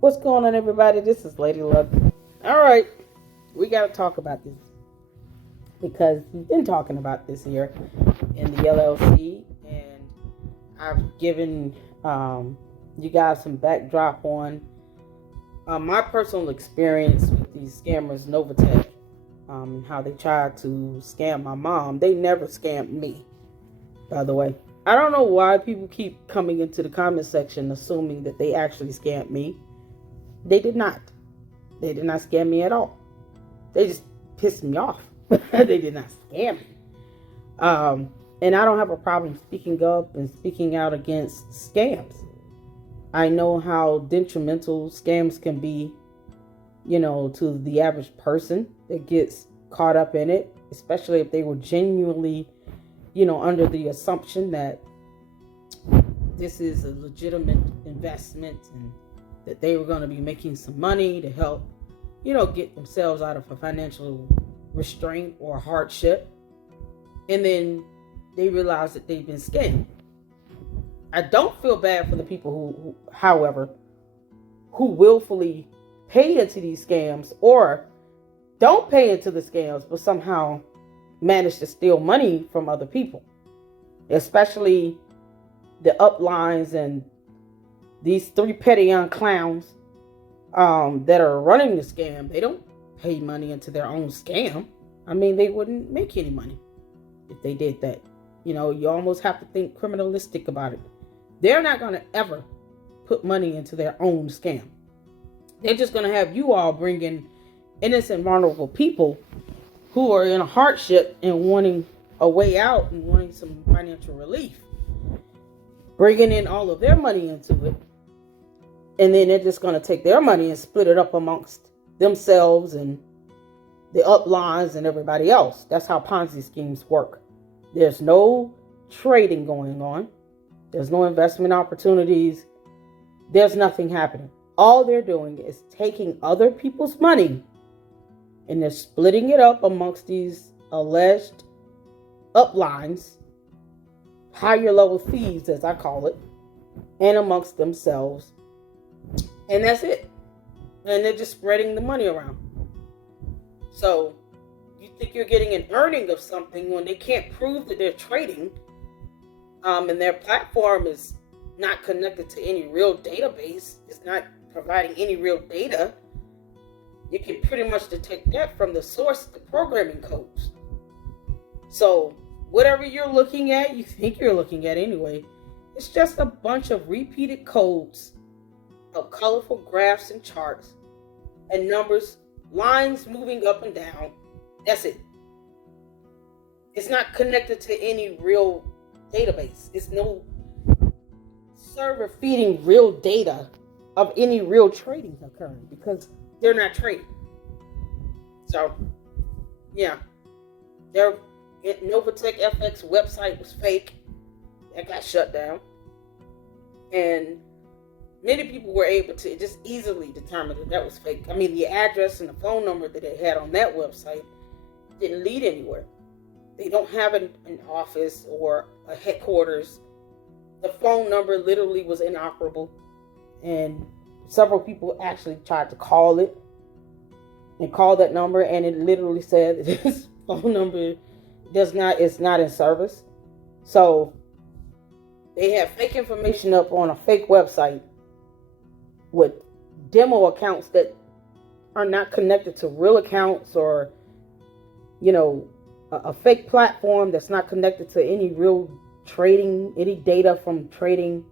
What's going on, everybody? This is Lady Luck. All right, we got to talk about this because we've been talking about this here in the LLC, and I've given you guys some backdrop on my personal experience with these scammers, NovaTech, and how they tried to scam my mom. They never scammed me, by the way. I don't know why people keep coming into the comment section assuming that they actually scammed me. They did not. They did not scam me at all. They just pissed me off. They did not scam me. And I don't have a problem speaking up and speaking out against scams. I know how detrimental scams can be, to the average person that gets caught up in it, especially if they were genuinely, under the assumption that this is a legitimate investment and that they were going to be making some money to help, get themselves out of a financial restraint or hardship. And then they realize that they've been scammed. I don't feel bad for the people however, who willfully pay into these scams or don't pay into the scams, but somehow manage to steal money from other people, especially the uplines and these three petty young clowns that are running the scam. They don't pay money into their own scam. I mean, they wouldn't make any money if they did that. You almost have to think criminalistic about it. They're not going to ever put money into their own scam. They're just going to have you all bring in innocent, vulnerable people who are in a hardship and wanting a way out and wanting some financial relief, bringing in all of their money into it. And then they're just going to take their money and split it up amongst themselves and the uplines and everybody else. That's how Ponzi schemes work. There's no trading going on. There's no investment opportunities. There's nothing happening. All they're doing is taking other people's money and they're splitting it up amongst these alleged uplines, higher level thieves, as I call it, and amongst themselves. And that's it. And they're just spreading the money around. So you think you're getting an earning of something when they can't prove that they're trading, and their platform is not connected to any real database. It's not providing any real data. You can pretty much detect that from the source, the programming codes. So whatever you're looking at, you think you're looking at anyway, it's just a bunch of repeated codes of colorful graphs and charts and numbers, lines moving up and down. That's it. It's not connected to any real database. It's no server feeding real data of any real trading occurring because they're not trading. So, yeah. Their NovaTech FX website was fake. That got shut down. And many people were able to just easily determine that was fake. I mean, the address and the phone number that they had on that website didn't lead anywhere. They don't have an office or a headquarters. The phone number literally was inoperable. And several people actually tried to call it and call that number, and it literally said that this phone number is not in service. So they have fake information up on a fake website with demo accounts that are not connected to real accounts, or a fake platform that's not connected to any real trading, any data from trading,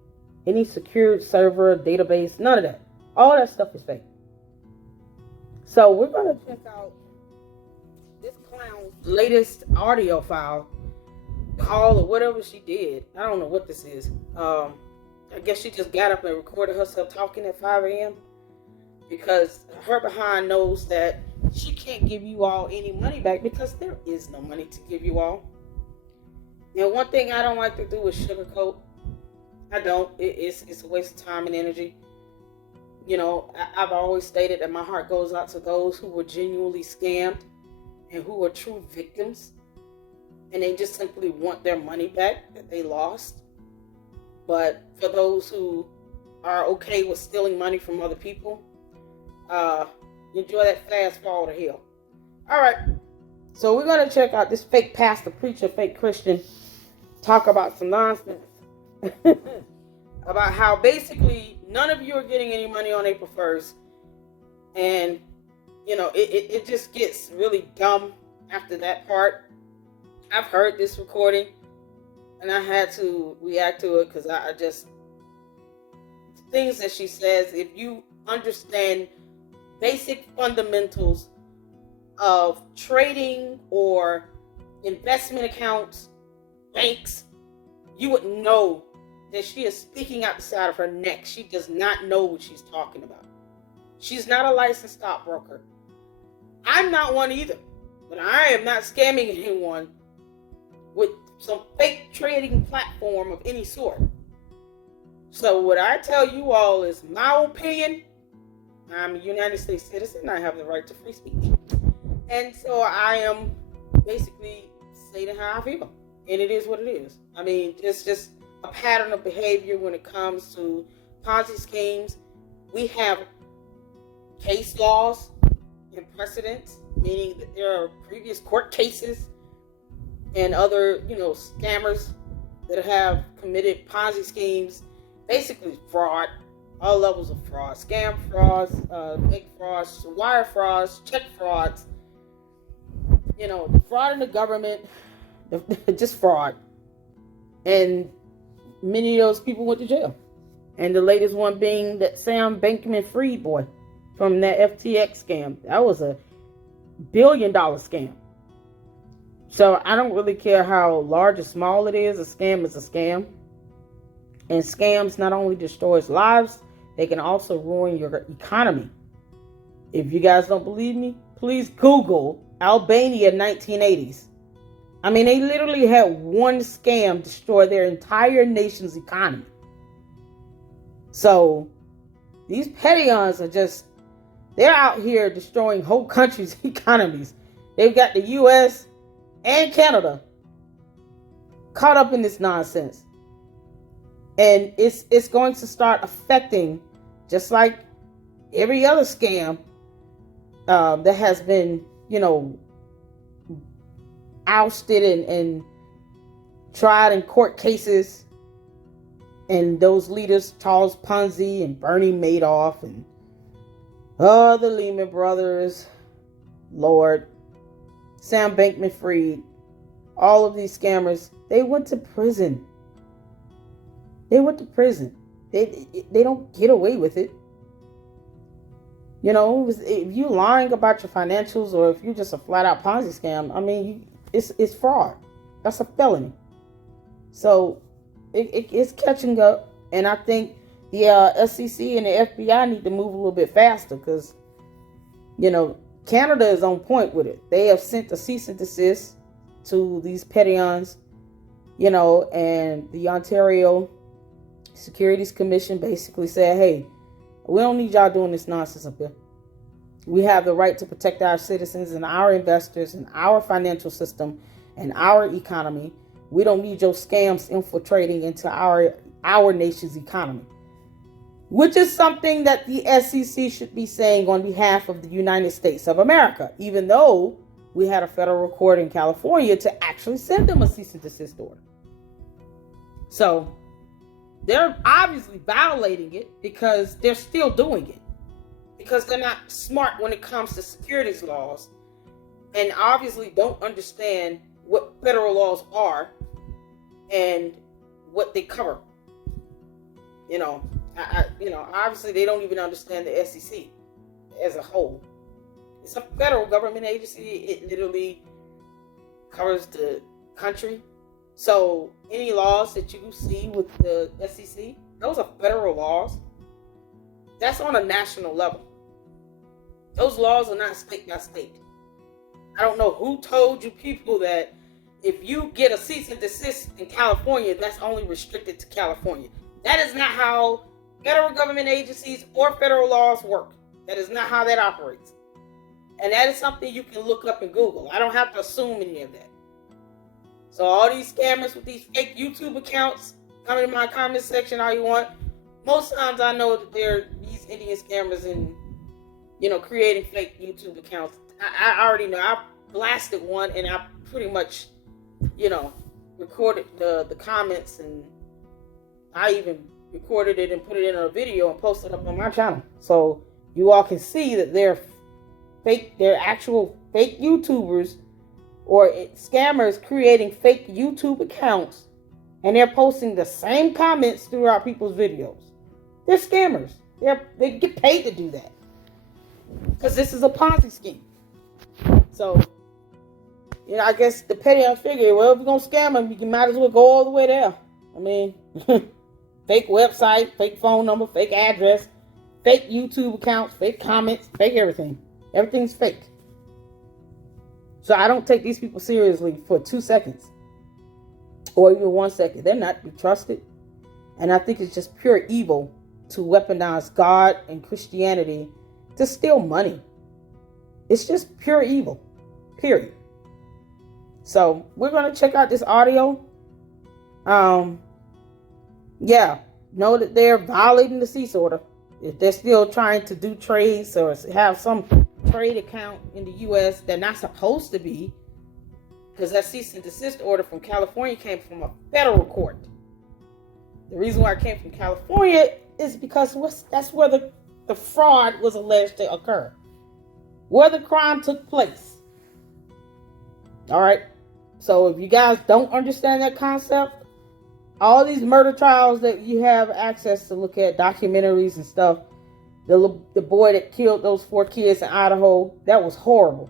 any secured server, database, none of that. All that stuff is fake. So we're going to check out this clown's latest audio file, call or whatever she did. I don't know what this is. I guess she just got up and recorded herself talking at 5 a.m. because her behind knows that she can't give you all any money back because there is no money to give you all. And one thing I don't like to do is sugarcoat. I don't. It's a waste of time and energy. I've always stated that my heart goes out to those who were genuinely scammed and who are true victims, and they just simply want their money back that they lost. But for those who are okay with stealing money from other people, enjoy that fast fall to hell. All right. So we're going to check out this fake pastor, preacher, fake Christian talk about some nonsense about how basically none of you are getting any money on April 1st. And, it just gets really dumb after that part. I've heard this recording and I had to react to it because I just, things that she says, if you understand basic fundamentals of trading or investment accounts, banks, you would know that she is speaking out the side of her neck. She does not know what she's talking about. She's not a licensed stockbroker. I'm not one either, but I am not scamming anyone with some fake trading platform of any sort. So what I tell you all is my opinion. I'm a United States citizen. I have the right to free speech. And so I am basically stating how I feel. And it is what it is. I mean, it's just a pattern of behavior when it comes to Ponzi schemes. We have case laws and precedents, meaning that there are previous court cases and other, scammers that have committed Ponzi schemes, basically fraud, all levels of fraud, scam frauds, bank frauds, wire frauds, check frauds, fraud in the government, just fraud. And many of those people went to jail. And the latest one being that Sam Bankman-Fried boy from that FTX scam. That was a $1 billion scam. So I don't really care how large or small it is. A scam is a scam. And scams not only destroys lives, they can also ruin your economy. If you guys don't believe me, please Google Albania 1980s. I mean, they literally had one scam destroy their entire nation's economy. So these peons are they're out here destroying whole countries' economies. They've got the U.S. and Canada caught up in this nonsense. And it's going to start affecting, just like every other scam that has been, ousted and tried in court cases. And those leaders, Charles Ponzi and Bernie Madoff and the Lehman Brothers, Lord, Sam Bankman-Fried, all of these scammers, they went to prison. They went to prison. They don't get away with it. If you're lying about your financials or if you're just a flat out Ponzi scam, I mean, it's fraud. That's a felony. So it's catching up. And I think the SEC and the FBI need to move a little bit faster because, Canada is on point with it. They have sent a cease and desist to these peons, and the Ontario Securities Commission basically said, hey, we don't need y'all doing this nonsense up here. We have the right to protect our citizens and our investors and our financial system and our economy. We don't need your scams infiltrating into our nation's economy. Which is something that the SEC should be saying on behalf of the United States of America, even though we had a federal court in California to actually send them a cease and desist order. So they're obviously violating it because they're still doing it. Because they're not smart when it comes to securities laws and obviously don't understand what federal laws are and what they cover. Obviously they don't even understand the SEC as a whole. It's a federal government agency. It literally covers the country. So any laws that you see with the SEC, those are federal laws. That's on a national level. Those laws are not state by state. I don't know who told you people that if you get a cease and desist in California, that's only restricted to California. That is not how federal government agencies or federal laws work. That is not how that operates. And that is something you can look up in Google. I don't have to assume any of that. So all these scammers with these fake YouTube accounts, come in my comment section all you want. most times I know that there are these Indian scammers and, creating fake YouTube accounts. I already know. I blasted one and I pretty much, recorded the comments, and I even recorded it and put it in a video and posted it up on my channel. So you all can see that they're actual fake YouTubers or scammers creating fake YouTube accounts, and they're posting the same comments throughout people's videos. They're scammers. They get paid to do that because this is a Ponzi scheme. So, I guess the Pettyon figure, well, if you're going to scam them, you might as well go all the way there. I mean, fake website, fake phone number, fake address, fake YouTube accounts, fake comments, fake everything. Everything's fake. So I don't take these people seriously for 2 seconds or even 1 second. They're not to be trusted. And I think it's just pure evil to weaponize God and Christianity to steal money. It's just pure evil, period. So we're going to check out this audio. Know that they're violating the cease order. If they're still trying to do trades or have some trade account in the U.S. they're not supposed to be, because that cease and desist order from California came from a federal court. The reason why it came from California is because that's where the fraud was alleged to occur, where the crime took place. All right. So if you guys don't understand that concept, all these murder trials that you have access to look at, documentaries and stuff, the boy that killed those 4 kids in Idaho, that was horrible.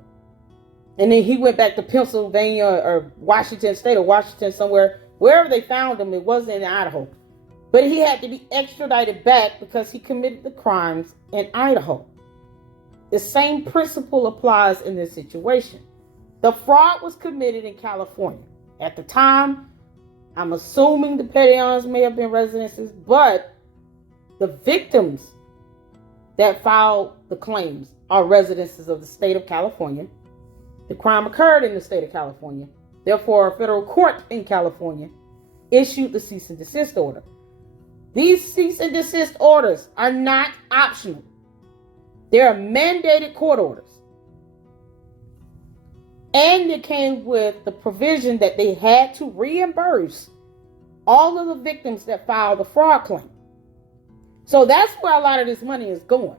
And then he went back to Pennsylvania or Washington, state of Washington, somewhere, wherever they found him. It wasn't in Idaho. But he had to be extradited back because he committed the crimes in Idaho. The same principle applies in this situation. The fraud was committed in California. At the time, I'm assuming the Pettyons may have been residences, but the victims that filed the claims are residences of the state of California. The crime occurred in the state of California. Therefore, a federal court in California issued the cease and desist order. These cease and desist orders are not optional. They are mandated court orders. And it came with the provision that they had to reimburse all of the victims that filed the fraud claim. So that's where a lot of this money is going.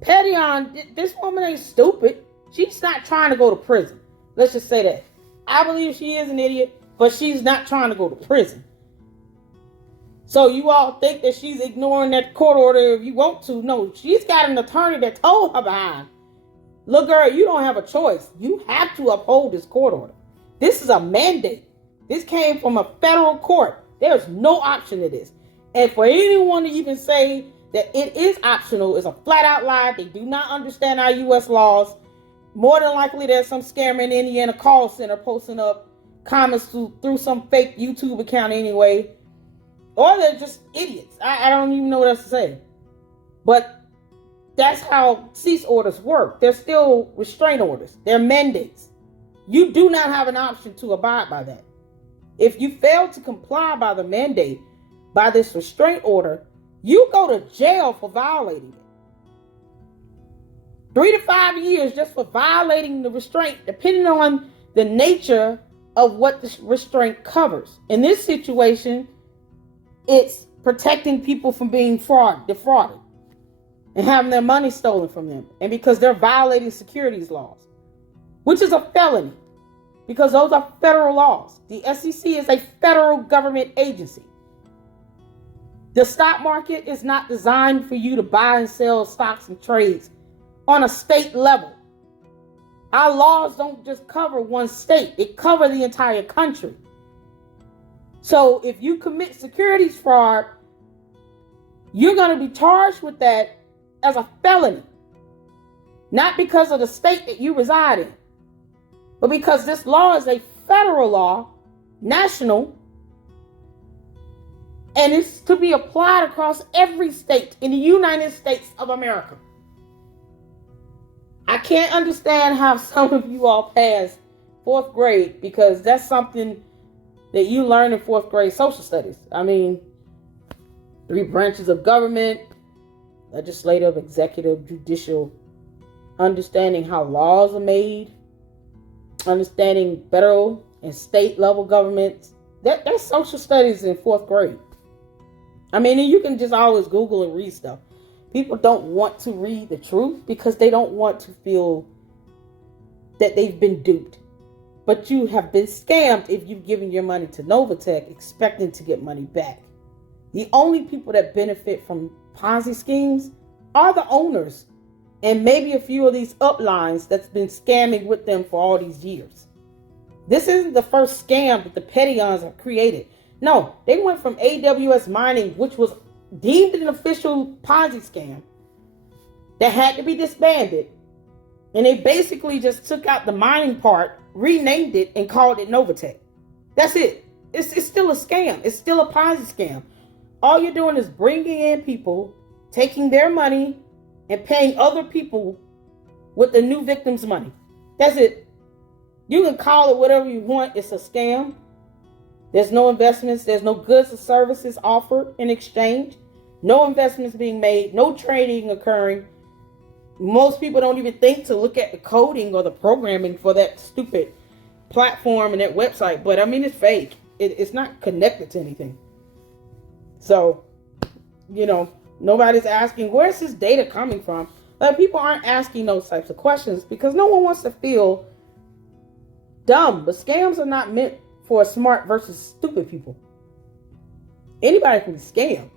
Pettyon, this woman ain't stupid. She's not trying to go to prison. Let's just say that. I believe she is an idiot, but she's not trying to go to prison. So you all think that she's ignoring that court order if you want to. No, she's got an attorney that told her behind. Look, girl, you don't have a choice. You have to uphold this court order. This is a mandate. This came from a federal court. There's no option to this. And for anyone to even say that it is optional is a flat out lie. They do not understand our U.S. laws. More than likely, there's some scammer in Indiana call center posting up comments through some fake YouTube account anyway. Or they're just idiots. I don't even know what else to say. But that's how cease orders work. They're still restraint orders. They're mandates. You do not have an option to abide by that. If you fail to comply by the mandate, by this restraint order, you go to jail for violating it. 3 to 5 years just for violating the restraint, depending on the nature of what the restraint covers. In this situation, it's protecting people from being defrauded and having their money stolen from them. And because they're violating securities laws, which is a felony, because those are federal laws. The SEC is a federal government agency. The stock market is not designed for you to buy and sell stocks and trades on a state level. Our laws don't just cover one state. They cover the entire country. So if you commit securities fraud, you're going to be charged with that as a felony. Not because of the state that you reside in, but because this law is a federal law, national, and it's to be applied across every state in the United States of America. I can't understand how some of you all pass 4th grade, because that's something that you learn in 4th grade social studies. I mean, 3 branches of government: legislative, executive, judicial. Understanding how laws are made, understanding federal and state level governments. That's social studies in 4th grade. I mean, and you can just always Google and read stuff. People don't want to read the truth because they don't want to feel that they've been duped. But you have been scammed if you've given your money to NovaTech expecting to get money back. The only people that benefit from PONZI schemes are the owners and maybe a few of these uplines that's been scamming with them for all these years. This isn't the first scam that the Petions have created. No, they went from AWS mining, which was deemed an official Ponzi scam that had to be disbanded. And they basically just took out the mining part, renamed it, and called it NovaTech. That's it. It's still a scam. It's still a Ponzi scam. All you're doing is bringing in people, taking their money, and paying other people with the new victim's money. That's it. You can call it whatever you want. It's a scam. There's no investments. There's no goods or services offered in exchange. No investments being made. No trading occurring. Most people don't even think to look at the coding or the programming for that stupid platform and that website. But I mean, it's fake. It's not connected to anything. So, nobody's asking, where's this data coming from? Like, people aren't asking those types of questions because no one wants to feel dumb. But scams are not meant for smart versus stupid people. Anybody can be scammed.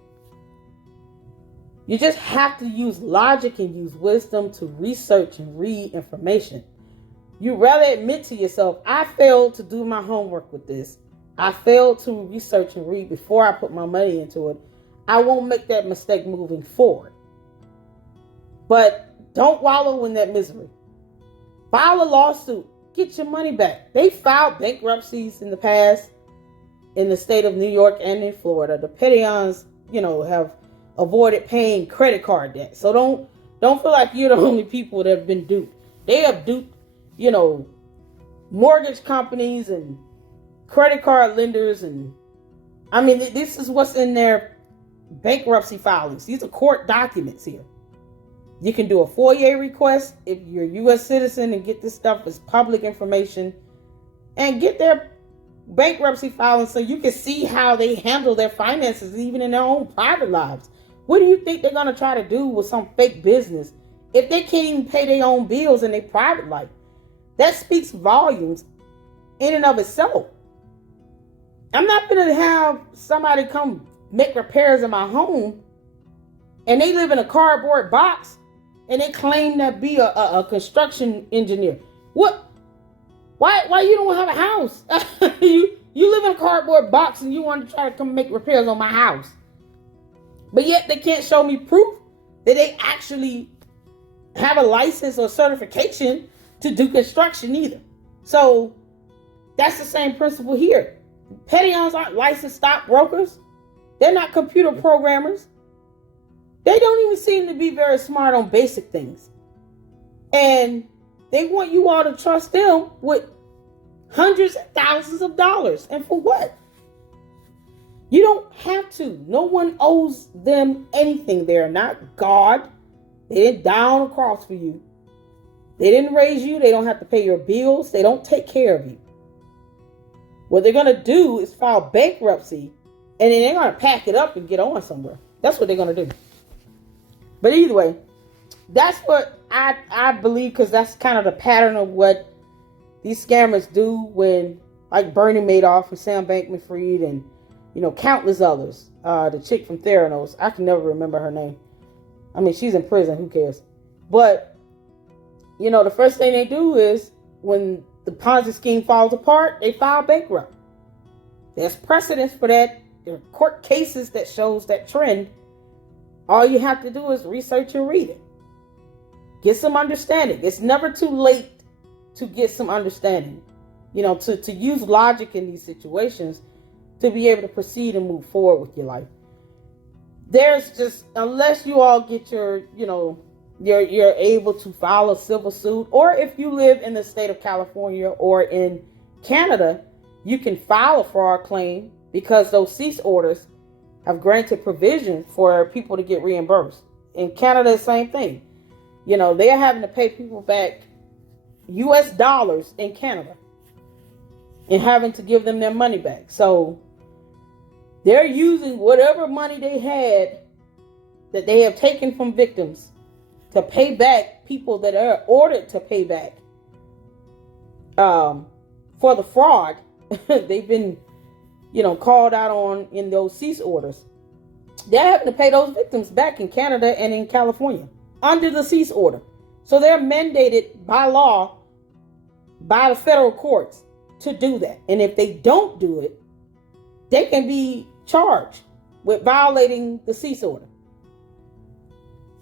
You just have to use logic and use wisdom to research and read information. You'd rather admit to yourself, I failed to do my homework with this. I failed to research and read before I put my money into it. I won't make that mistake moving forward. But don't wallow in that misery. File a lawsuit. Get your money back. They filed bankruptcies in the past in the state of New York and in Florida. The Petions, have avoided paying credit card debt. So don't feel like you're the only people that have been duped. They have duped, mortgage companies and credit card lenders. And I mean, this is what's in their bankruptcy filings. These are court documents here. You can do a FOIA request if you're a U.S. citizen and get this stuff as public information and get their bankruptcy filings so you can see how they handle their finances even in their own private lives. What do you think they're going to try to do with some fake business if they can't even pay their own bills in their private life? That speaks volumes in and of itself. I'm not going to have somebody come make repairs in my home and they live in a cardboard box and they claim to be a construction engineer. What? Why you don't have a house? you live in a cardboard box and you want to try to come make repairs on my house. But yet they can't show me proof that they actually have a license or certification to do construction either. So that's the same principle here. Petions aren't licensed stockbrokers. They're not computer programmers. They don't even seem to be very smart on basic things. And they want you all to trust them with hundreds of thousands of dollars. And for what? You don't have to. No one owes them anything. They're not God. They didn't die on a cross for you. They didn't raise you. They don't have to pay your bills. They don't take care of you. What they're going to do is file bankruptcy, and then they're going to pack it up and get on somewhere. That's what they're going to do. But either way, that's what I believe, because that's kind of the pattern of what these scammers do when, like Bernie Madoff and Sam Bankman-Fried and, countless others. The chick from Theranos, I can never remember her name. I mean, she's in prison. Who cares? But, the first thing they do is when the Ponzi scheme falls apart, they file bankrupt. There's precedence for that. There are court cases that shows that trend. All you have to do is research and read it. Get some understanding. It's never too late to get some understanding. To use logic in these situations to be able to proceed and move forward with your life. There's just, unless you all get you're able to file a civil suit, or if you live in the state of California or in Canada, you can file a fraud claim because those cease orders have granted provision for people to get reimbursed. In Canada, same thing. You know, they're having to pay people back US dollars in Canada and having to give them their money back. So they're using whatever money they had that they have taken from victims to pay back people that are ordered to pay back for the fraud they've been, called out on in those cease orders. They're having to pay those victims back in Canada and in California under the cease order. So they're mandated by law, by the federal courts, to do that. And if they don't do it, they can be charged with violating the cease order.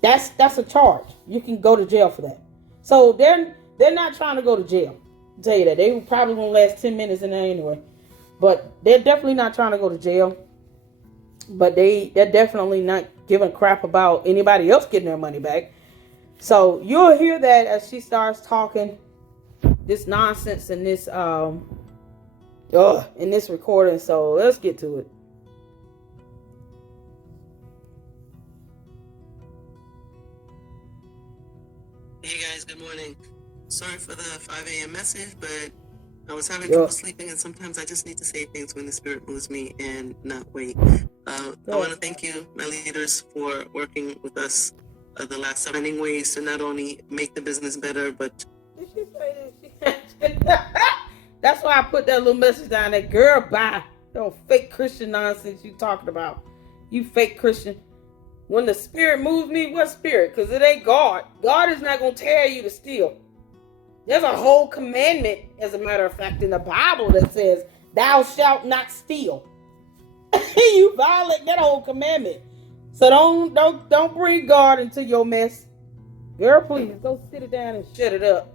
That's a charge. You can go to jail for that. So they're not trying to go to jail. I'll tell you that. They probably won't last 10 minutes in there anyway. But they're definitely not trying to go to jail. But they're definitely not giving crap about anybody else getting their money back. So you'll hear that as she starts talking this nonsense in this recording. So let's get to it. Hey guys, good morning. Sorry for the 5 a.m. message, but I was having trouble sleeping, and sometimes I just need to say things when the spirit moves me and not wait. I want to thank you, my leaders, for working with us the last finding ways to not only make the business better, but... Did she say that? That's why I put that little message down there. Girl, bye. That fake Christian nonsense you talking about. You fake Christian. When the spirit moves me, what spirit? Because it ain't God. God is not going to tell you to steal. There's a whole commandment, as a matter of fact, in the Bible that says, thou shalt not steal. You violate that whole commandment. So don't bring God into your mess. Girl, please, go sit it down and shut it up.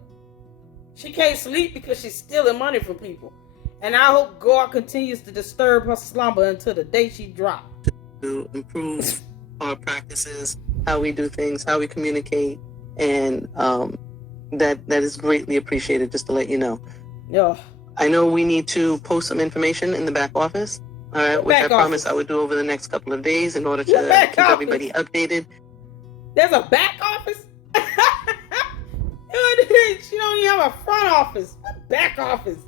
She can't sleep because she's stealing money from people. And I hope God continues to disturb her slumber until the day she drops. To improve our practices, how we do things, how we communicate, and that is greatly appreciated, just to let you know. Yeah. I know we need to post some information in the back office, all right, which I promised I would do over the next couple of days in order to keep everybody updated. There's a back office? She don't even have a front office. What back office?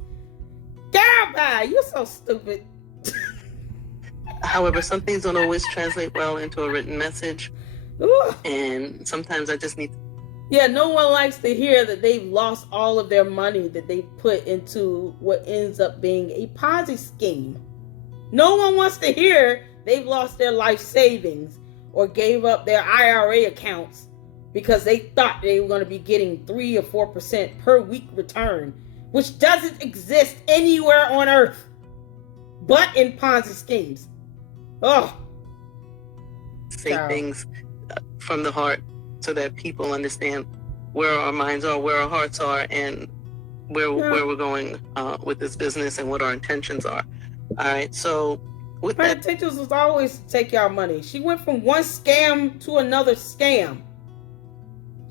God, bye. You're so stupid. However, some things don't always translate well into a written message. Ooh. And sometimes I just need to... Yeah, no one likes to hear that they've lost all of their money that they put into what ends up being a PONZI scheme. No one wants to hear they've lost their life savings or gave up their IRA accounts because they thought they were going to be getting 3 or 4% per week return, which doesn't exist anywhere on earth but in PONZI schemes. Oh. Say things from the heart so that people understand where our minds are, where our hearts are, and where we're going with this business and what our intentions are. All right, so with her intentions was always to take y'all money. She went from one scam to another scam.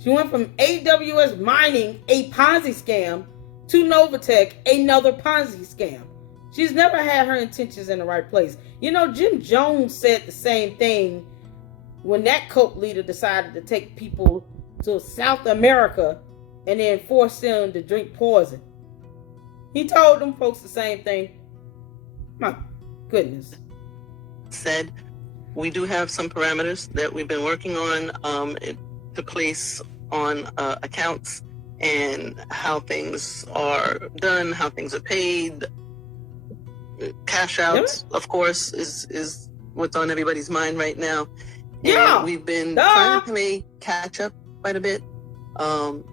She went from AWS mining, a Ponzi scam, to NovaTech, another Ponzi scam. She's never had her intentions in the right place. You know, Jim Jones said the same thing when that cult leader decided to take people to South America and then force them to drink poison. He told them folks the same thing. My goodness. Said, we do have some parameters that we've been working on to place on accounts and how things are done, how things are paid. Cash outs, of course, is what's on everybody's mind right now. And we've been trying to play catch up quite a bit. There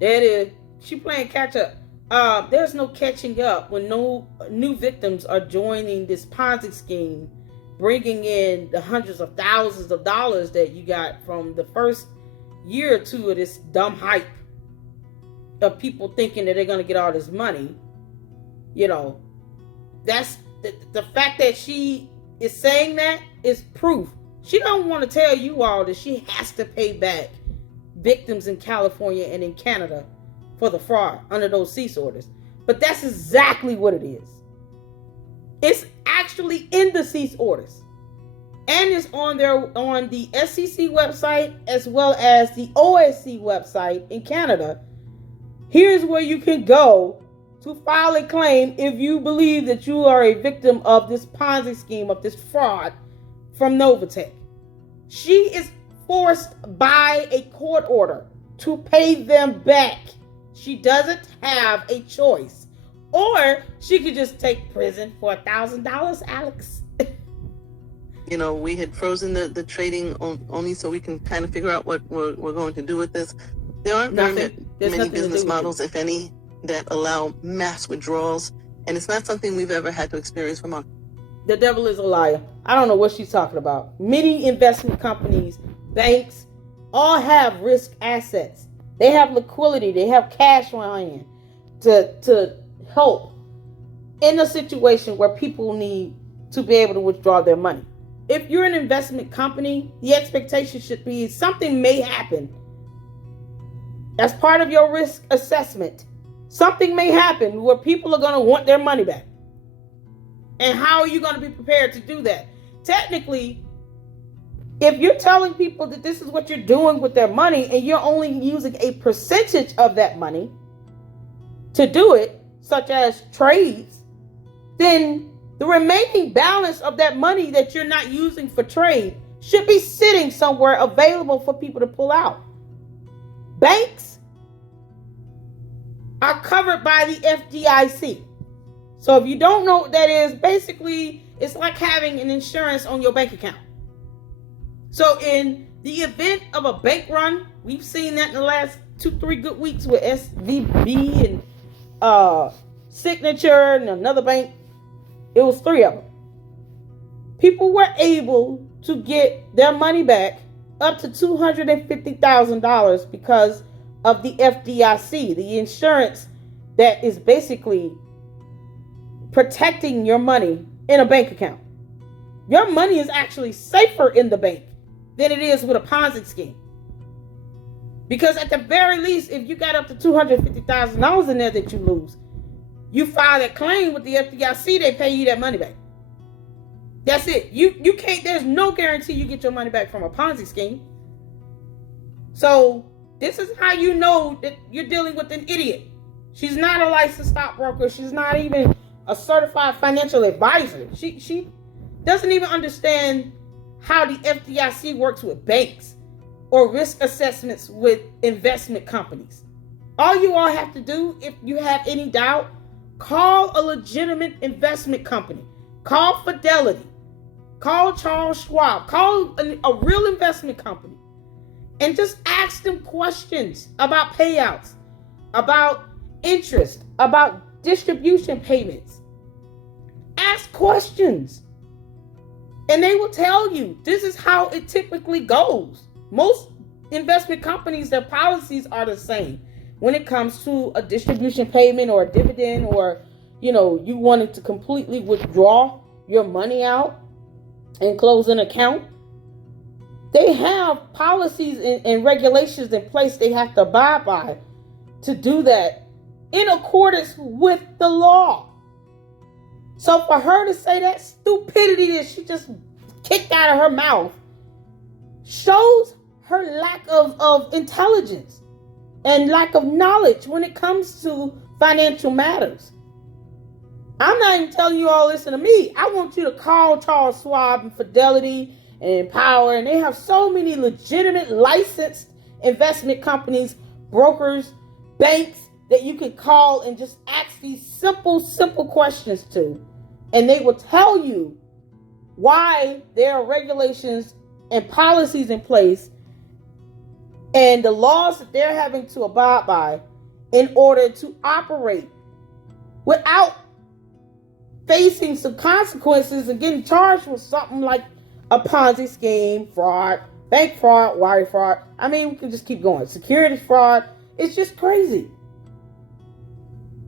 it is. She playing catch up. There's no catching up when no new victims are joining this Ponzi scheme, bringing in the hundreds of thousands of dollars that you got from the first year or two of this dumb hype of people thinking that they're going to get all this money. You know, that's the fact that she is saying that is proof. She don't want to tell you all that she has to pay back victims in California and in Canada for the fraud under those cease orders. But that's exactly what it is. It's actually in the cease orders. and it's on the SEC website as well as the OSC website in Canada. Here's where you can go to file a claim if you believe that you are a victim of this Ponzi scheme, of this fraud from NovaTech. She is forced by a court order to pay them back. She doesn't have a choice. Or she could just take prison for $1,000, Alex. You know, we had frozen the trading only so we can kind of figure out what we're going to do with this. There aren't many business models, if any, that allow mass withdrawals, and it's not something we've ever had to experience from our. The devil is a liar. I don't know what she's talking about. Many investment companies, banks, all have risk assets. They have liquidity. They have cash on hand to help in a situation where people need to be able to withdraw their money. If you're an investment company, the expectation should be something may happen. As part of your risk assessment, something may happen where people are going to want their money back. And how are you going to be prepared to do that? Technically, if you're telling people that this is what you're doing with their money and you're only using a percentage of that money to do it, such as trades, then the remaining balance of that money that you're not using for trade should be sitting somewhere available for people to pull out. Banks are covered by the FDIC. So if you don't know what that is, basically it's like having an insurance on your bank account. So in the event of a bank run, we've seen that in the last 2-3 good weeks with SVB and Signature and another bank. It was 3 of them. People were able to get their money back up to $250,000 because of the FDIC, the insurance that is basically protecting your money in a bank account. Your money is actually safer in the bank than it is with a Ponzi scheme. Because at the very least, if you got up to $250,000 in there that you lose, you file that claim with the FDIC, they pay you that money back. That's it. You can't, there's no guarantee you get your money back from a Ponzi scheme. So this is how you know that you're dealing with an idiot. She's not a licensed stockbroker. She's not even a certified financial advisor. She doesn't even understand how the FDIC works with banks or risk assessments with investment companies. All you all have to do, if you have any doubt, call a legitimate investment company. Call Fidelity. Call Charles Schwab. Call a real investment company. And just ask them questions about payouts, about interest, about distribution payments. Ask questions. And they will tell you this is how it typically goes. Most investment companies, their policies are the same. When it comes to a distribution payment or a dividend, or you wanted to completely withdraw your money out and close an account, they have policies and regulations in place they have to abide by to do that in accordance with the law. So for her to say that stupidity that she just kicked out of her mouth shows her lack of intelligence and lack of knowledge when it comes to financial matters. I'm not even telling you all listen to me. I want you to call Charles Schwab and Fidelity and Power, and they have so many legitimate licensed investment companies, brokers, banks that you can call and just ask these simple questions to. And they will tell you why there are regulations and policies in place and the laws that they're having to abide by in order to operate without facing some consequences and getting charged with something like a Ponzi scheme, fraud, bank fraud, wire fraud. I mean, we can just keep going. Securities fraud. It's just crazy.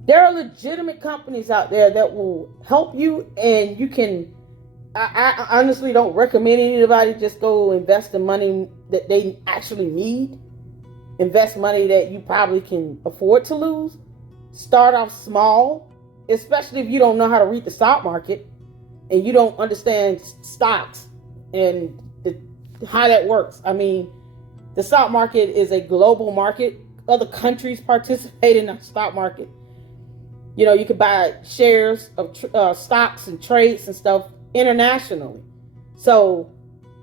There are legitimate companies out there that will help you, and you can. I honestly don't recommend anybody just go invest the money that they actually need. Invest money that you probably can afford to lose. Start off small, especially if you don't know how to read the stock market and you don't understand stocks and how that works. I mean, the stock market is a global market. Other countries participate in the stock market. You know, you could buy shares of stocks and trades and stuff internationally. So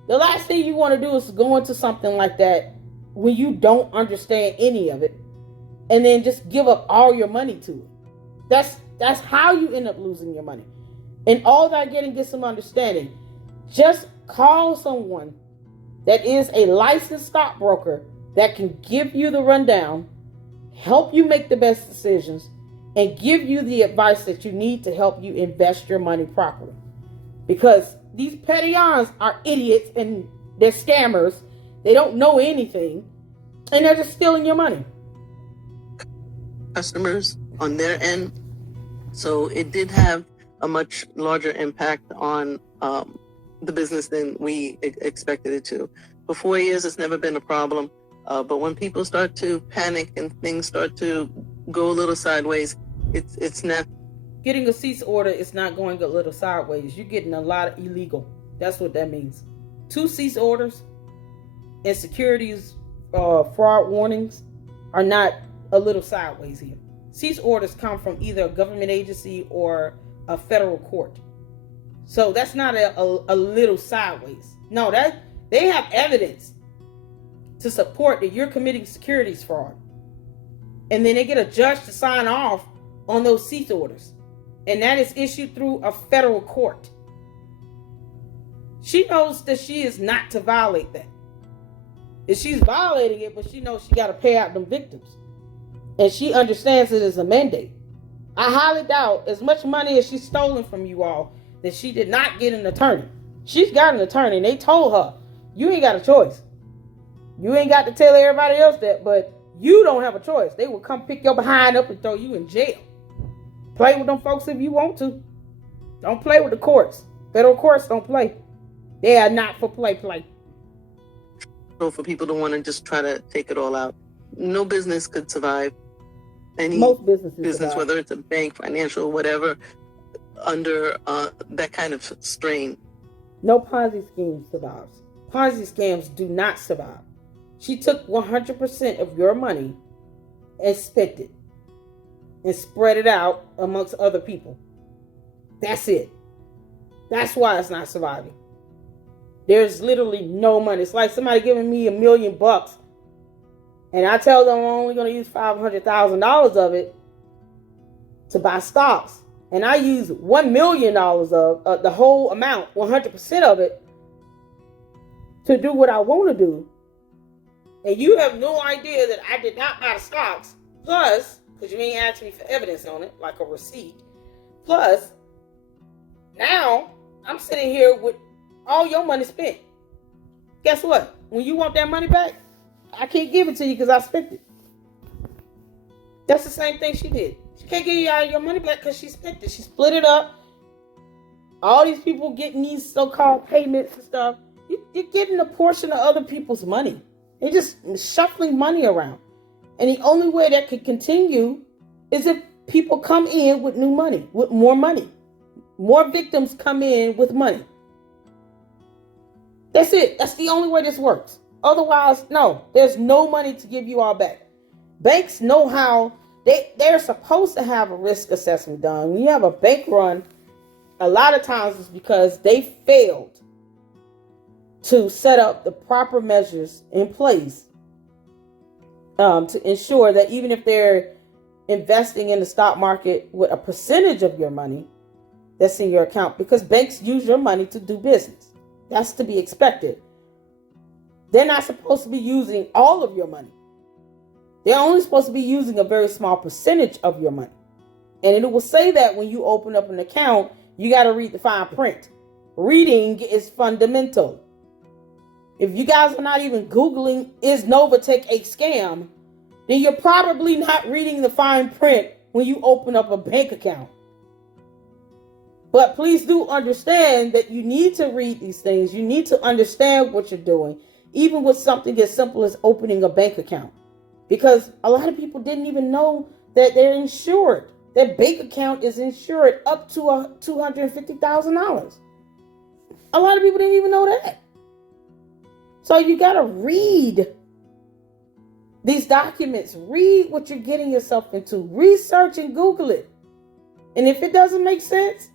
the last thing you want to do is go into something like that when you don't understand any of it, and then just give up all your money to it. That's how you end up losing your money. And all that get some understanding. Just call someone that is a licensed stockbroker that can give you the rundown, help you make the best decisions, and give you the advice that you need to help you invest your money properly. Because these petty-ons are idiots and they're scammers. They don't know anything, and they're just stealing your money. Customers on their end. So it did have a much larger impact on the business than we expected it to. For 4 years, it's never been a problem. But when people start to panic and things start to go a little sideways, it's not. Getting a cease order is not going a little sideways. You're getting a lot of illegal. That's what that means. 2 cease orders and securities fraud warnings are not a little sideways here. Cease orders come from either a government agency or a federal court. So that's not a little sideways. No, that they have evidence to support that you're committing securities fraud. And then they get a judge to sign off on those cease orders. And that is issued through a federal court. She knows that she is not to violate that. If she's violating it, but she knows she got to pay out them victims. And she understands it as a mandate. I highly doubt, as much money as she's stolen from you all, that she did not get an attorney. She's got an attorney, and they told her, you ain't got a choice. You ain't got to tell everybody else that, but you don't have a choice. They will come pick your behind up and throw you in jail. Play with them folks if you want to. Don't play with the courts. Federal courts don't play. They are not for play. So for people to want to just try to take it all out, no business could survive. Most businesses business, survive. whether it's a bank, financial, whatever, under that kind of strain. No Ponzi scheme survives. Ponzi scams do not survive. She took 100% of your money and spent it and spread it out amongst other people. That's it. That's why it's not surviving. There's literally no money. It's like somebody giving me $1 million and I tell them I'm only going to use $500,000 of it to buy stocks. And I use $1 million of the whole amount, 100% of it, to do what I want to do. And you have no idea that I did not buy the stocks. Plus, because you ain't asked me for evidence on it, like a receipt. Plus, now I'm sitting here with all your money spent. Guess what? When you want that money back, I can't give it to you because I spent it. That's the same thing she did. She can't give you all your money back because she spent it. She split it up. All these people getting these so-called payments and stuff. You're getting a portion of other people's money. They're just shuffling money around. And the only way that could continue is if people come in with new money, with more money. More victims come in with money. That's it. That's the only way this works. Otherwise, no, there's no money to give you all back. Banks know how they're supposed to have a risk assessment done. When you have a bank run, a lot of times it's because they failed to set up the proper measures in place to ensure that even if they're investing in the stock market with a percentage of your money that's in your account, because banks use your money to do business. That's to be expected. They're not supposed to be using all of your money. They're only supposed to be using a very small percentage of your money. And it will say that when you open up an account, you got to read the fine print. Reading is fundamental. If you guys are not even Googling, is NovaTech a scam? Then you're probably not reading the fine print when you open up a bank account. But please do understand that you need to read these things. You need to understand what you're doing, even with something as simple as opening a bank account. Because a lot of people didn't even know that they're insured. Their bank account is insured up to $250,000. A lot of people didn't even know that. So you got to read these documents. Read what you're getting yourself into. Research and Google it. And if it doesn't make sense,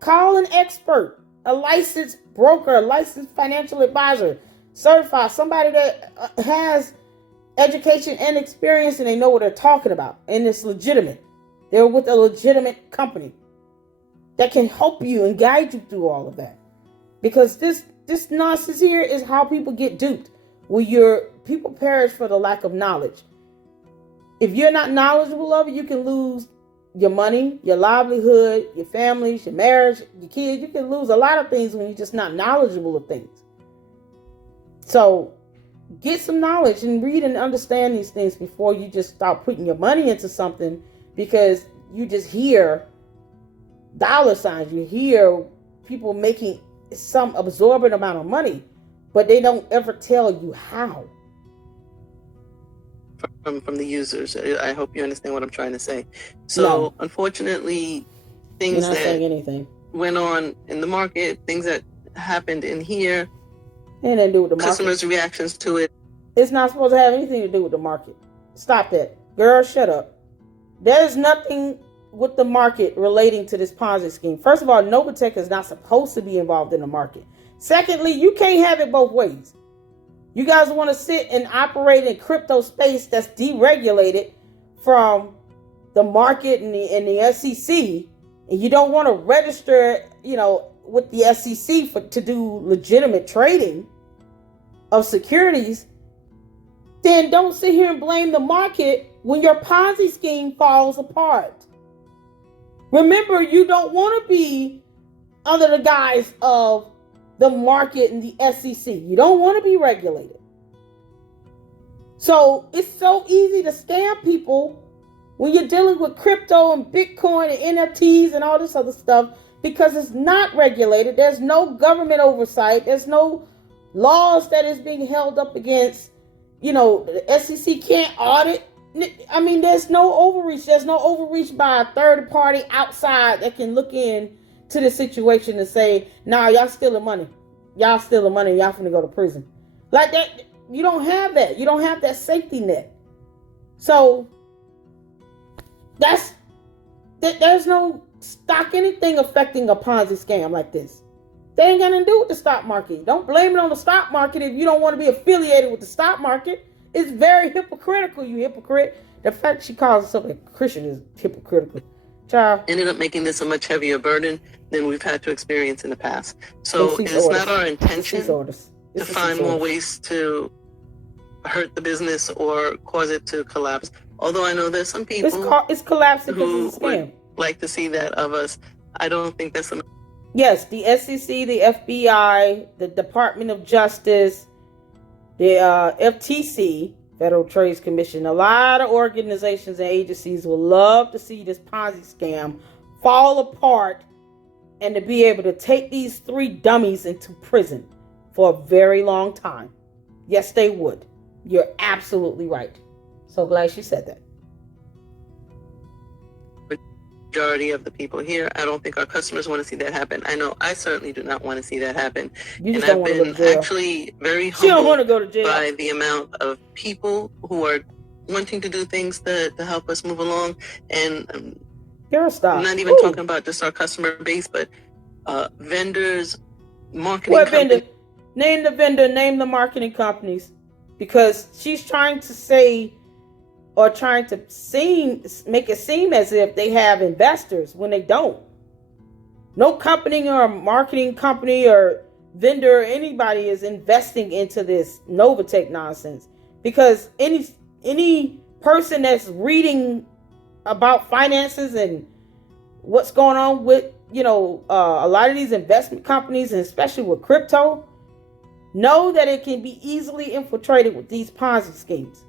call an expert, a licensed broker, a licensed financial advisor, certified, somebody that has education and experience and they know what they're talking about. And it's legitimate. They're with a legitimate company that can help you and guide you through all of that. Because this nonsense here is how people get duped. People perish for the lack of knowledge. If you're not knowledgeable of it, you can lose your money, your livelihood, your families, your marriage, your kids. You can lose a lot of things when you're just not knowledgeable of things. So get some knowledge and read and understand these things before you just start putting your money into something because you just hear dollar signs. You hear people making some absorbent amount of money, but they don't ever tell you how. From the users. I hope you understand what I'm trying to say. So unfortunately, things that went on in the market, things that happened in here, and then do with the customers' reactions to it. It's not supposed to have anything to do with the market. Stop that. Girl, shut up. There is nothing with the market relating to this Ponzi scheme. First of all, NovaTech is not supposed to be involved in the market. Secondly, you can't have it both ways. You guys want to sit and operate in crypto space that's deregulated from the market and the SEC, and you don't want to register, with the SEC to do legitimate trading of securities, then don't sit here and blame the market when your Ponzi scheme falls apart. Remember, you don't want to be under the guise of the market and the SEC. You don't want to be regulated. So it's so easy to scam people when you're dealing with crypto and Bitcoin and NFTs and all this other stuff because it's not regulated. There's no government oversight. There's no laws that is being held up against. The SEC can't audit. I mean, there's no overreach. There's no overreach by a third party outside that can look in to the situation and say, nah, y'all stealing money. Y'all stealing money. Y'all finna go to prison. Like that, you don't have that. You don't have that safety net. So there's no stock anything affecting a Ponzi scam like this. They ain't got nothing to do with the stock market. Don't blame it on the stock market if you don't want to be affiliated with the stock market. It's very hypocritical, you hypocrite. The fact she calls herself a Christian is hypocritical. Child. Ended up making this a much heavier burden than we've had to experience in the past. So it's not our intention to find more ways to hurt the business or cause it to collapse. Although I know there's some people it's collapsing who would like to see that of us. I don't think that's enough. Yes, the SEC, the FBI, the Department of Justice, the FTC, Federal Trade Commission, a lot of organizations and agencies would love to see this Ponzi scam fall apart and to be able to take these three dummies into prison for a very long time. Yes, they would. You're absolutely right. So glad she said that. Majority of the people here, I don't think our customers want to see that happen. I know I certainly do not want to see that happen. And I've been actually very humbled by the amount of people who are wanting to do things to help us move along. And I'm not even talking about just our customer base, but vendors, marketing companies. Name the vendor, name the marketing companies. Because she's trying to say or trying to make it seem as if they have investors when they don't. No company or marketing company or vendor or anybody is investing into this NovaTech nonsense. Because any person that's reading about finances and what's going on with, a lot of these investment companies, and especially with crypto, know that it can be easily infiltrated with these Ponzi schemes.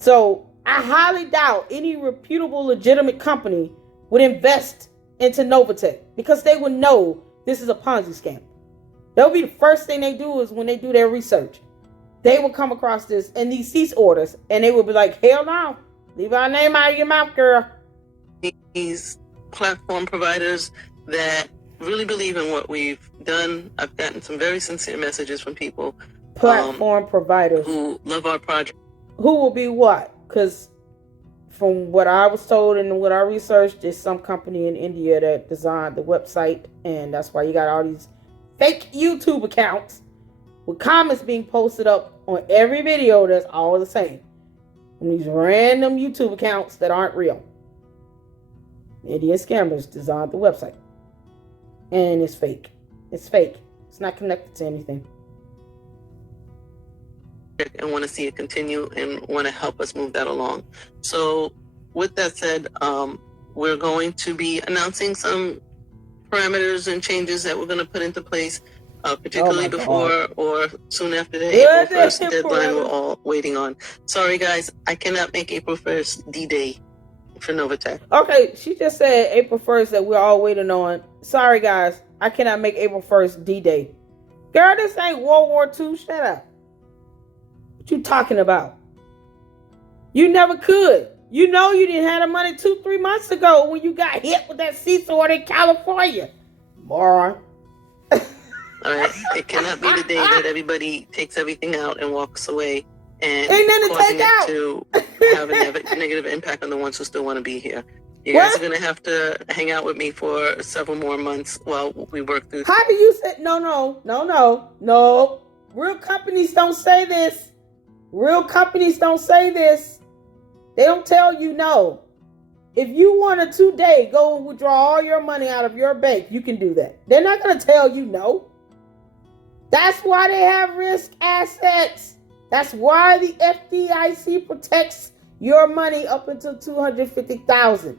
So I highly doubt any reputable, legitimate company would invest into NovaTech because they would know this is a Ponzi scam. That'll be the first thing they do is when they do their research. They will come across this and these cease orders and they will be like, hell no, leave our name out of your mouth, girl. These platform providers that really believe in what we've done. I've gotten some very sincere messages from people, platform providers who love our project. Who will be what? Because from what I was told and what I researched, there's some company in India that designed the website, and that's why you got all these fake YouTube accounts with comments being posted up on every video that's all the same. And these random YouTube accounts that aren't real. Indian scammers designed the website. And it's fake. It's fake. It's not connected to anything. And want to see it continue and want to help us move that along. So with that said, we're going to be announcing some parameters and changes that we're going to put into place, particularly before or soon after the April 1st deadline we're all waiting on. Sorry guys, I cannot make April 1st D-Day for NovaTech. Okay, she just said April 1st that we're all waiting on. Sorry guys, I cannot make April 1st D-Day. Girl, this ain't World War II. Shut up. What you talking about? You never could. You know you didn't have the money 2-3 months ago when you got hit with that cease order in California. Moron. All right, it cannot be the day that everybody takes everything out and walks away and causing it to have a negative impact on the ones who still want to be here. You guys are going to have to hang out with me for several more months while we work through. How do you say, no. Real companies don't say this. Real companies don't say this. They don't tell you no. If you want to today go and withdraw all your money out of your bank, you can do that. They're not going to tell you no. That's why they have risk assets. That's why the FDIC protects your money up until $250,000.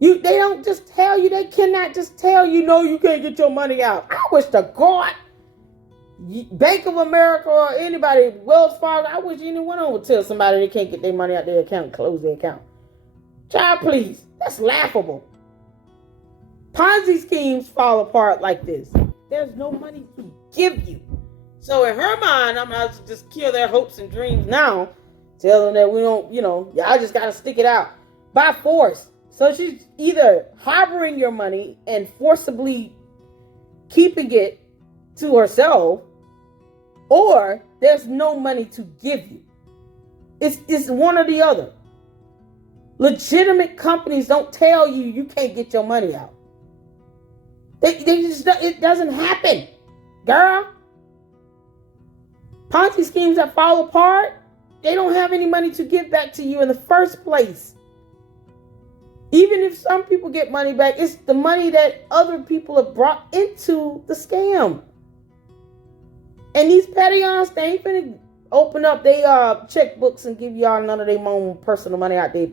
They don't just tell you. They cannot just tell you no. You can't get your money out. I wish to God, Bank of America or anybody, Wells Fargo, I wish anyone would tell somebody they can't get their money out their account and close their account. Child, please. That's laughable. Ponzi schemes fall apart like this. There's no money to give you. So in her mind, I'm going to just kill their hopes and dreams now. Tell them that we don't, y'all just got to stick it out by force. So she's either harboring your money and forcibly keeping it to herself, or there's no money to give you. It's one or the other. Legitimate companies don't tell you you can't get your money out. It doesn't happen, girl. Ponzi schemes that fall apart, they don't have any money to give back to you in the first place. Even if some people get money back, it's the money that other people have brought into the scam. And these petty-ons, they ain't finna open up their checkbooks and give y'all none of their own personal money out their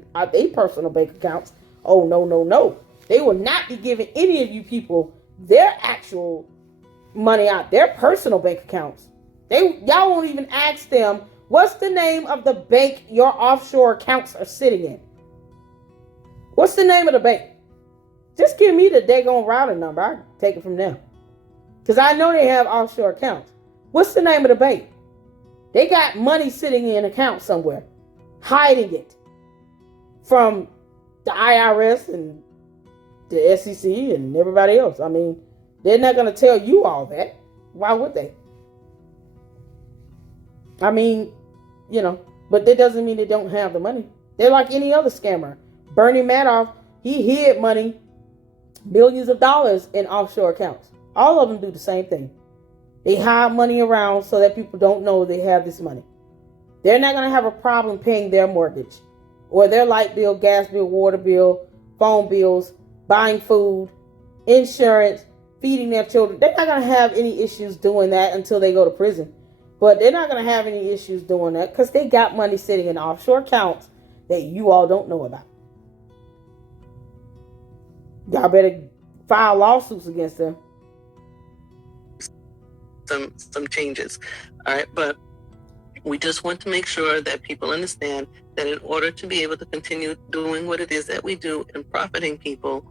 personal bank accounts. Oh, no. They will not be giving any of you people their actual money out their personal bank accounts. Y'all won't even ask them, what's the name of the bank your offshore accounts are sitting in? What's the name of the bank? Just give me the daggone routing number. I can take it from them. Because I know they have offshore accounts. What's the name of the bank? They got money sitting in an account somewhere, hiding it from the IRS and the SEC and everybody else. I mean, they're not going to tell you all that. Why would they? I mean, but that doesn't mean they don't have the money. They're like any other scammer. Bernie Madoff, he hid money, millions of dollars in offshore accounts. All of them do the same thing. They hide money around so that people don't know they have this money. They're not going to have a problem paying their mortgage or their light bill, gas bill, water bill, phone bills, buying food, insurance, feeding their children. They're not going to have any issues doing that until they go to prison. But they're not going to have any issues doing that because they got money sitting in offshore accounts that you all don't know about. Y'all better file lawsuits against them. Some changes. All right, but we just want to make sure that people understand that in order to be able to continue doing what it is that we do and profiting people,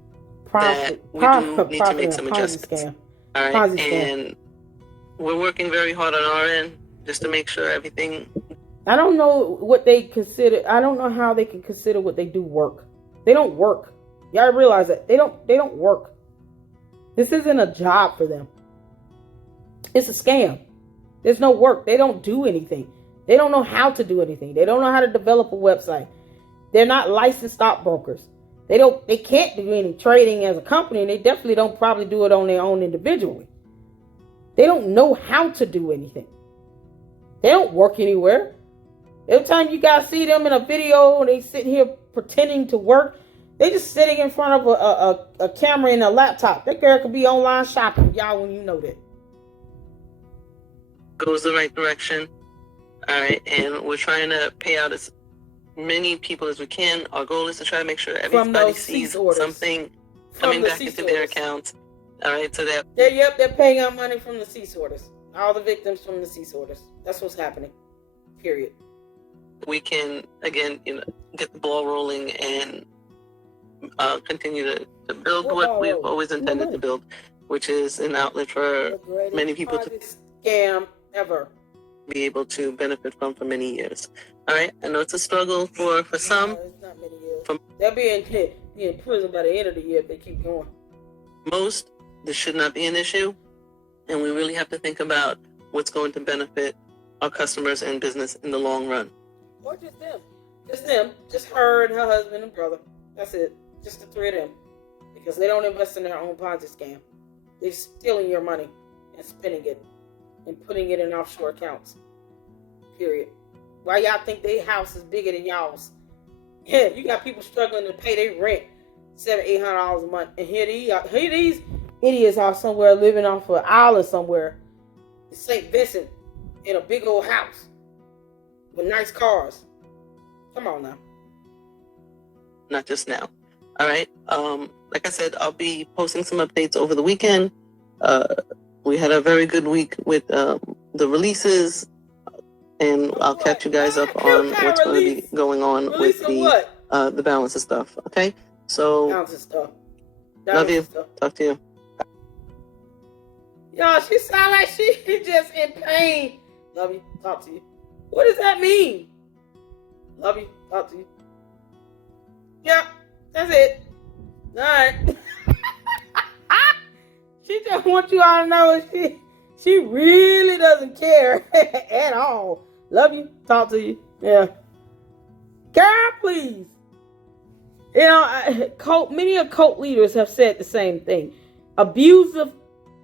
that we do need to make some adjustments. All right, and we're working very hard on our end just to make sure everything. I don't know what they consider. I don't know how they can consider what they do work. They don't work. Y'all realize that they don't work. This isn't a job for them. It's a scam. There's no work. They don't do anything. They don't know how to do anything. They don't know how to develop a website. They're not licensed stockbrokers. They can't do any trading as a company, and they definitely don't probably do it on their own individually. They don't know how to do anything. They don't work anywhere. Every time you guys see them in a video and they sit here pretending to work, they just sitting in front of a camera and a laptop. That girl could be online shopping, y'all, when you know that. Goes the right direction. All right, and we're trying to pay out as many people as we can. Our goal is to try to make sure everybody sees something coming back into their accounts. All right, so that they're paying out money from the cease orders. All the victims from the cease orders. That's what's happening. Period. We can again, get the ball rolling and continue to build what we've always intended to build, which is an outlet for many people to scam ever be able to benefit from for many years. All right, I know it's a struggle for some. No, it's not many years. They'll be in prison by the end of the year if they keep going. Most, this should not be an issue, and we really have to think about what's going to benefit our customers and business in the long run. Or just them, just her and her husband and brother. That's it, just the three of them, because they don't invest in their own Ponzi scam. They're stealing your money and spending it and putting it in offshore accounts. Period. Why y'all think their house is bigger than y'all's? Yeah, you got people struggling to pay their rent $700-800 a month, and here these idiots are somewhere living off an island somewhere in St. Vincent in a big old house with nice cars. Come on now. Not just now. All right. Like I said, I'll be posting some updates over the weekend. We had a very good week with the releases, and I'll catch you guys up on what's going to be going on with the balance of stuff. Okay? So, balance of stuff. Love you. Talk to you. Y'all, she sound like she just in pain. Love you. Talk to you. What does that mean? Love you. Talk to you. Yep. That's it. All right. She just wants you all to know she really doesn't care at all. Love you. Talk to you. Yeah. God, please. Many of cult leaders have said the same thing. Abusive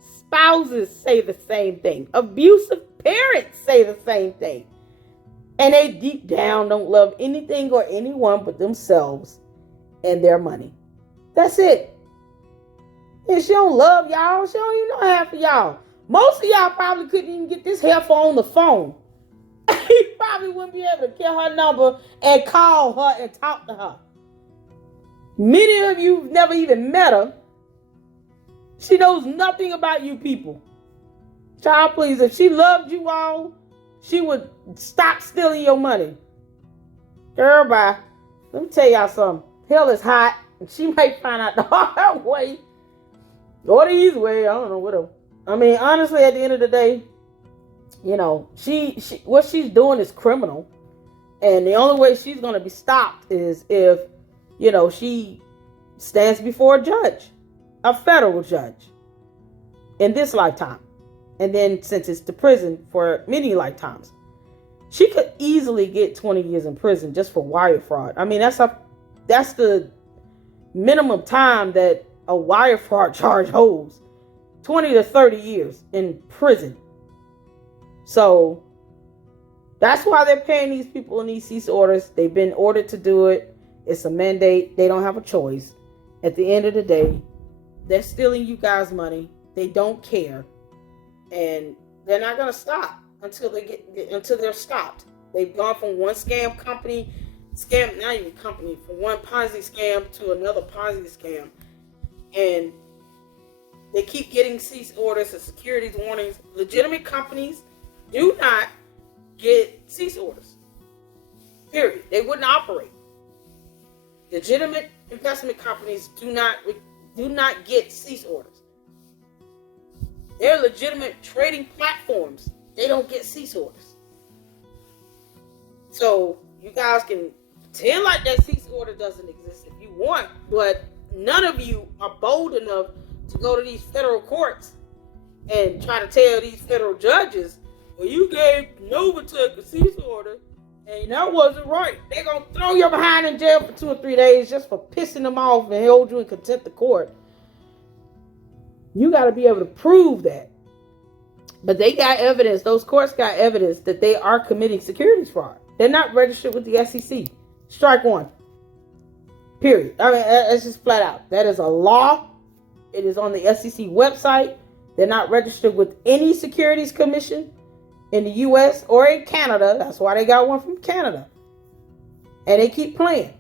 spouses say the same thing. Abusive parents say the same thing. And they deep down don't love anything or anyone but themselves and their money. That's it. And she don't love y'all. She don't even know half of y'all. Most of y'all probably couldn't even get this heifer on the phone. He probably wouldn't be able to get her number and call her and talk to her. Many of you never even met her. She knows nothing about you people. Child, please, if she loved you all, she would stop stealing your money. Girl, bye. Let me tell y'all something. Hell is hot, and she might find out the hard way. Or the easy way, I don't know, whatever. I mean, honestly, at the end of the day, she what she's doing is criminal. And the only way she's going to be stopped is if, she stands before a judge, a federal judge, in this lifetime. And then sentenced to prison for many lifetimes. She could easily get 20 years in prison just for wire fraud. I mean, that's the minimum time that a wire fraud charge holds. 20 to 30 years in prison. So that's why they're paying these people in these cease orders. They've been ordered to do it. It's a mandate. They don't have a choice. At the end of the day, they're stealing you guys' money. They don't care. And they're not going to stop until they're stopped. They've gone from one from one Ponzi scam to another Ponzi scam. And they keep getting cease orders and securities warnings. Legitimate companies do not get cease orders. Period. They wouldn't operate. Legitimate investment companies do not get cease orders. They're legitimate trading platforms. They don't get cease orders. So you guys can pretend like that cease order doesn't exist if you want, but none of you are bold enough to go to these federal courts and try to tell these federal judges, well, you gave NovaTech a cease order, and that wasn't right. They're going to throw you behind in jail for 2 or 3 days just for pissing them off and hold you in contempt of court. You got to be able to prove that. But they got evidence, those courts got evidence that they are committing securities fraud. They're not registered with the SEC. Strike one. Period. I mean, it's just flat out. That is a law. It is on the SEC website. They're not registered with any securities commission in the U.S. or in Canada. That's why they got one from Canada. And they keep playing.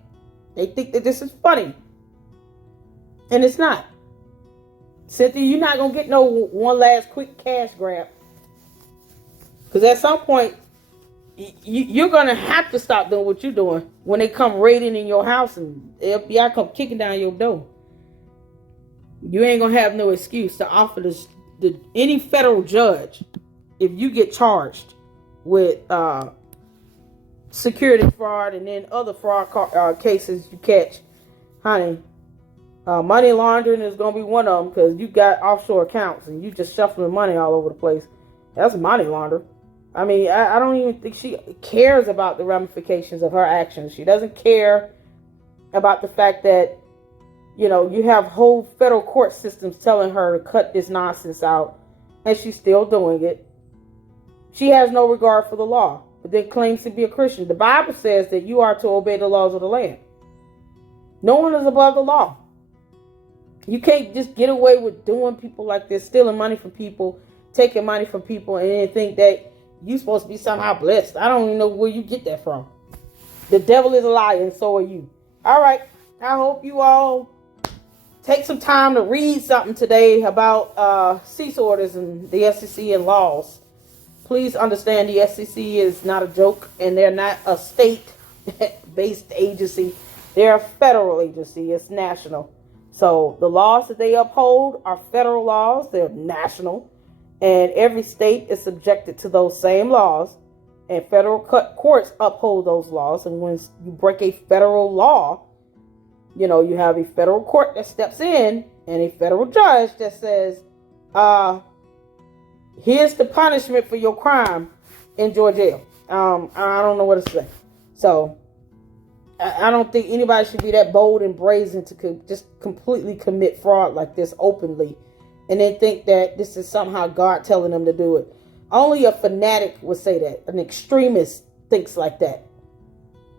They think that this is funny. And it's not. Cynthia, you're not going to get no one last quick cash grab. Because at some point, you're going to have to stop doing what you're doing when they come raiding in your house and the FBI come kicking down your door. You ain't going to have no excuse to offer this any federal judge, if you get charged with security fraud and then other fraud cases you catch, honey, money laundering is going to be one of them, because you got offshore accounts and you just shuffling money all over the place. That's money laundering. I mean, I don't even think she cares about the ramifications of her actions. She doesn't care about the fact that, you know, you have whole federal court systems telling her to cut this nonsense out, and she's still doing it. She has no regard for the law, but then claims to be a Christian. The Bible says that you are to obey the laws of the land. No one is above the law. You can't just get away with doing people like this, stealing money from people, taking money from people, and then think that you're supposed to be somehow blessed. I don't even know where you get that from. The devil is a liar, and so are you. All right. I hope you all take some time to read something today about cease orders and the SEC and laws. Please understand the SEC is not a joke, and they're not a state-based agency. They're a federal agency. It's national. So the laws that they uphold are federal laws. They're national. And every state is subjected to those same laws. And federal courts uphold those laws. And when you break a federal law, you know, you have a federal court that steps in and a federal judge that says, here's the punishment for your crime. Enjoy jail. I don't know what to say. So I don't think anybody should be that bold and brazen to just completely commit fraud like this openly, and then think that this is somehow God telling them to do it. Only a fanatic would say that. An extremist thinks like that.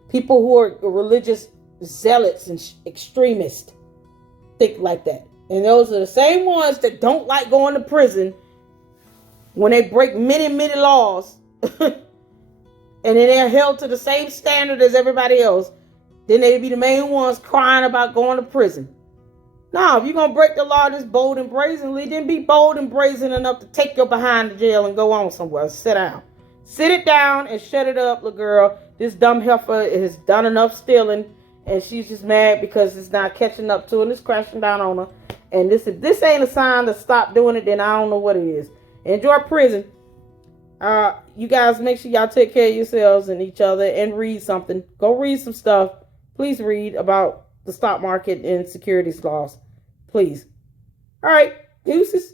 People who are religious zealots and extremists think like that. And those are the same ones that don't like going to prison when they break many, many laws. And then they're held to the same standard as everybody else. Then they be the main ones crying about going to prison. No, if you're going to break the law this bold and brazenly, then be bold and brazen enough to take your behind to jail and go on somewhere. Sit down. Sit it down and shut it up, little girl. This dumb heifer has done enough stealing, and she's just mad because it's not catching up to her and it's crashing down on her. And if this ain't a sign to stop doing it, then I don't know what it is. Enjoy prison. You guys make sure y'all take care of yourselves and each other and read something. Go read some stuff. Please read about the stock market and securities laws. Please. All right. Deuces.